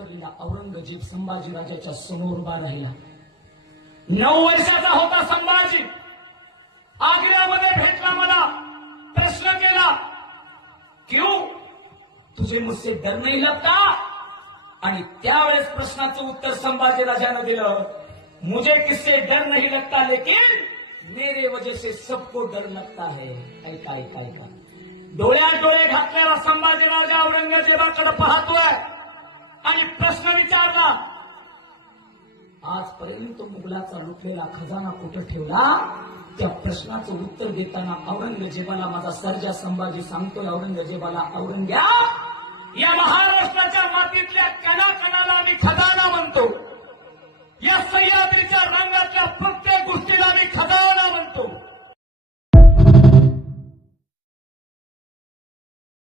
उतरलेला औरंगजेब संभाजीराजाच्या समोर उभा राहिला. 9 वर्षाचा होता संभाजी. आग्र्यामध्ये भेटला, मला प्रश्न केला, क्यों तुझे मुझसे डर नहीं लगता? आणि त्यावेळेस प्रश्नाचं उत्तर संभाजीराजानं दिलं, मुझे किससे डर नहीं लगता, लेकिन मेरे वजह से सबको डर लगता है. ऐका ऐका ऐका. डोळ्यात डोळे घातलेला संभाजीराजा औरंगजेबाकडे पाहतोय आणि प्रश्न विचारला, आजपर्यंत मुघलाचा लुटलेला खजाना कुठं ठेवला? त्या प्रश्नाचं उत्तर देताना औरंगजेबाला माझा सर्जा संभाजी सांगतोय, औरंगजेबाला, औरंग्या, या महाराष्ट्राच्या मातीतल्या कणाकणाला आम्ही खजाना म्हणतो. या सह्याद्रीच्या रंगातल्या